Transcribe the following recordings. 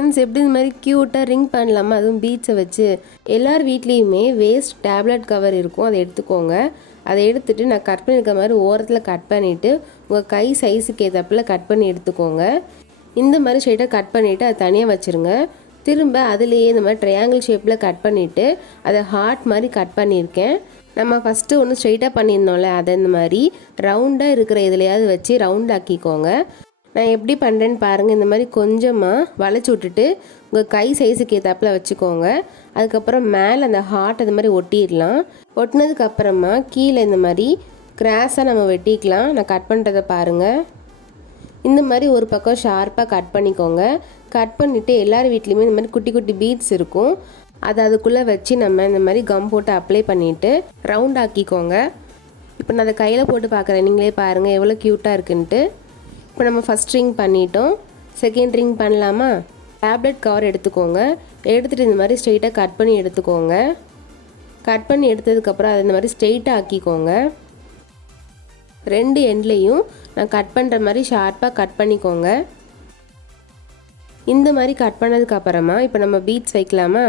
Friends, எப்படி இந்த மாதிரி க்யூட்டாக ரிங் பண்ணலாமா, அதுவும் பீட்ஸை வச்சு. எல்லார் வீட்லேயுமே வேஸ்ட் டேப்லெட் கவர் இருக்கும், அதை எடுத்துக்கோங்க. அதை எடுத்துகிட்டு நான் கட் பண்ணியிருக்க மாதிரி ஓரத்தில் கட் பண்ணிவிட்டு உங்கள் கை சைஸுக்கு ஏற்றப்பில் கட் பண்ணி எடுத்துக்கோங்க. இந்த மாதிரி ஸ்ட்ரைட்டாக கட் பண்ணிவிட்டு அதை தனியாக வச்சுருங்க. திரும்ப அதுலேயே இந்த மாதிரி ட்ரையாங்கிள் ஷேப்பில் கட் பண்ணிவிட்டு அதை ஹார்ட் மாதிரி கட் பண்ணியிருக்கேன். நம்ம ஃபஸ்ட்டு ஒன்று ஸ்ட்ரைட்டாக பண்ணியிருந்தோம்ல, அதை இந்த மாதிரி ரவுண்டாக இருக்கிற இதுலையாவது வச்சு ரவுண்ட் ஆக்கிக்கோங்க. நான் எப்படி பண்ணுறேன்னு பாருங்கள். இந்த மாதிரி கொஞ்சமாக வளைச்சி விட்டுட்டு உங்கள் கை சைஸுக்கு ஏற்றாப்பில் வச்சுக்கோங்க. அதுக்கப்புறம் மேலே அந்த ஹார்ட் அது மாதிரி ஒட்டிடலாம். ஒட்டினதுக்கப்புறமா கீழே இந்த மாதிரி கிராஸாக நம்ம வெட்டிக்கலாம். நான் கட் பண்ணுறதை பாருங்கள். இந்த மாதிரி ஒரு பக்கம் ஷார்ப்பாக கட் பண்ணிக்கோங்க. கட் பண்ணிவிட்டு எல்லார் வீட்லேயுமே இந்த மாதிரி குட்டி குட்டி பீட்ஸ் இருக்கும், அதை அதுக்குள்ளே வச்சு நம்ம இந்த மாதிரி கம் போட்டு அப்ளை பண்ணிவிட்டு ரவுண்ட் ஆக்கிக்கோங்க. இப்போ நான் அதை கையில் போட்டு பார்க்குறேன், நீங்களே பாருங்கள் எவ்வளோ க்யூட்டாக இருக்குன்ட்டு. இப்போ நம்ம ஃபஸ்ட் ரிங் பண்ணிட்டோம். செகண்ட் ரிங் பண்ணலாமா? டேப்லெட் கவர் எடுத்துக்கோங்க. எடுத்துகிட்டு இந்த மாதிரி ஸ்ட்ரெயிட்டாக கட் பண்ணி எடுத்துக்கோங்க. கட் பண்ணி எடுத்ததுக்கப்புறம் அதை இந்த மாதிரி ஸ்ட்ரெயிட்டாக ஆக்கிக்கோங்க. ரெண்டு எண்ட்லேயும் நான் கட் பண்ணுற மாதிரி ஷார்ப்பாக கட் பண்ணிக்கோங்க. இந்த மாதிரி கட் பண்ணதுக்கப்புறமா இப்போ நம்ம பீட்ஸ் வைக்கலாமா?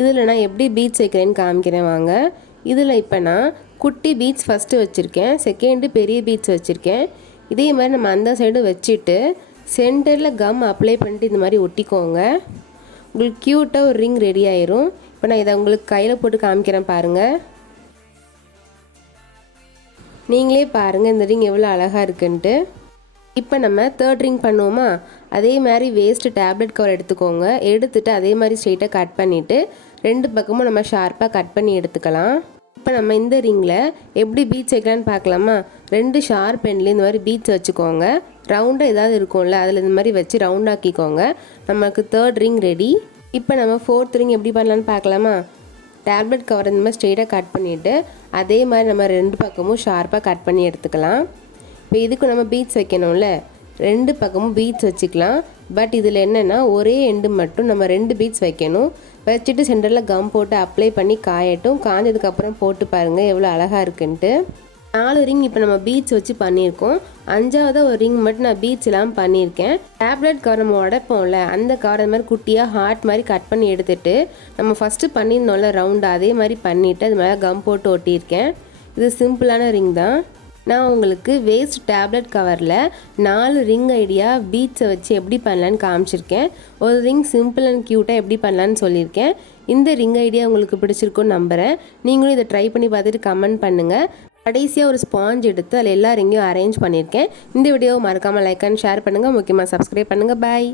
இதில் நான் எப்படி பீட்ஸ் வைக்கிறேன்னு காமிக்கிறேன் வாங்க. இதில் இப்போ நான் குட்டி பீட்ஸ் ஃபஸ்ட்டு வச்சுருக்கேன், செகண்டு பெரிய பீட்ஸ் வச்சுருக்கேன். இதே மாதிரி நம்ம அந்த சைடு வச்சுட்டு சென்டரில் கம் அப்ளை பண்ணிட்டு இந்த மாதிரி ஒட்டிக்கோங்க. உங்களுக்கு க்யூட்டாக ஒரு ரிங் ரெடி ஆயிரும். இப்போ நான் இதை உங்களுக்கு கையில் போட்டு காமிக்கிறேன் பாருங்கள். நீங்களே பாருங்கள் இந்த ரிங் எவ்வளோ அழகாக இருக்குன்ட்டு. இப்போ நம்ம தேர்ட் ரிங் பண்ணுவோமா? அதே மாதிரி வேஸ்ட்டு டேப்லெட் கவர் எடுத்துக்கோங்க. எடுத்துகிட்டு அதே மாதிரி ஸ்ட்ரெயிட்டாக கட் பண்ணிவிட்டு ரெண்டு பக்கமும் நம்ம ஷார்ப்பாக கட் பண்ணி எடுத்துக்கலாம். இப்போ நம்ம இந்த ரிங்கில் எப்படி பீட்ஸ் வைக்கலான்னு பார்க்கலாமா? ரெண்டு ஷார்ப் எண்ட்லேயும் இந்த மாதிரி பீட்ஸ் வச்சுக்கோங்க. ரவுண்டாக ஏதாவது இருக்கும்ல, அதில் இந்த மாதிரி வச்சு ரவுண்ட் ஆக்கிக்கோங்க. நமக்கு தேர்ட் ரிங் ரெடி. இப்போ நம்ம ஃபோர்த் ரிங் எப்படி பண்ணலான்னு பார்க்கலாமா? டேப்லெட் கவர் இந்த மாதிரி ஸ்ட்ரெயிட்டாக கட் பண்ணிவிட்டு அதே மாதிரி நம்ம ரெண்டு பக்கமும் ஷார்ப்பாக கட் பண்ணி எடுத்துக்கலாம். இப்போ இதுக்கு நம்ம பீட்ஸ் வைக்கணும்ல, ரெண்டு பக்கமும் பீட்ஸ் வச்சுக்கலாம். பட் இதில் என்னென்னா ஒரே எண்டு மட்டும் நம்ம ரெண்டு பீட்ஸ் வைக்கணும். வச்சுட்டு சென்டரில் கம் போட்டு அப்ளை பண்ணி காயட்டும். காஞ்சதுக்கப்புறம் போட்டு பாருங்கள் எவ்வளோ அழகாக இருக்குன்ட்டு. 4 ரிங் இப்போ நம்ம பீட்ஸ் வச்சு பண்ணியிருக்கோம். 5வது ஒரு ரிங் மட்டும் நான் பீட்ஸ் இல்லாமல் பண்ணியிருக்கேன். டேப்லெட் கவர் நம்ம உடைப்போம்ல, அந்த கவர் அது மாதிரி குட்டியாக ஹார்ட் மாதிரி கட் பண்ணி எடுத்துகிட்டு நம்ம ஃபஸ்ட்டு பண்ணியிருந்தோம்ல ரவுண்டாக, அதே மாதிரி பண்ணிவிட்டு அது மேலே கம் போட்டு ஒட்டியிருக்கேன். இது சிம்பிளான ரிங் தான். நான் உங்களுக்கு வேஸ்ட் டேப்லெட் கவரில் 4 ரிங் ஐடியா பீட்ஸை வச்சு எப்படி பண்ணலான்னு காமிச்சிருக்கேன். ஒரு ரிங் சிம்பிள் அண்ட் க்யூட்டாக எப்படி பண்ணலான்னு சொல்லியிருக்கேன். இந்த ரிங் ஐடியா உங்களுக்கு பிடிச்சிருக்குன்னு நம்புகிறேன். நீங்களும் இதை ட்ரை பண்ணி பார்த்துட்டு கமெண்ட் பண்ணுங்கள். கடைசியாக ஒரு ஸ்பாஞ்ச் எடுத்து அதில் எல்லா ரிங்கையும் அரேஞ்ச் பண்ணியிருக்கேன். இந்த வீடியோவை மறக்காமல் லைக் அண்ட் ஷேர் பண்ணுங்கள். முக்கியமாக சப்ஸ்கிரைப் பண்ணுங்கள். பாய்.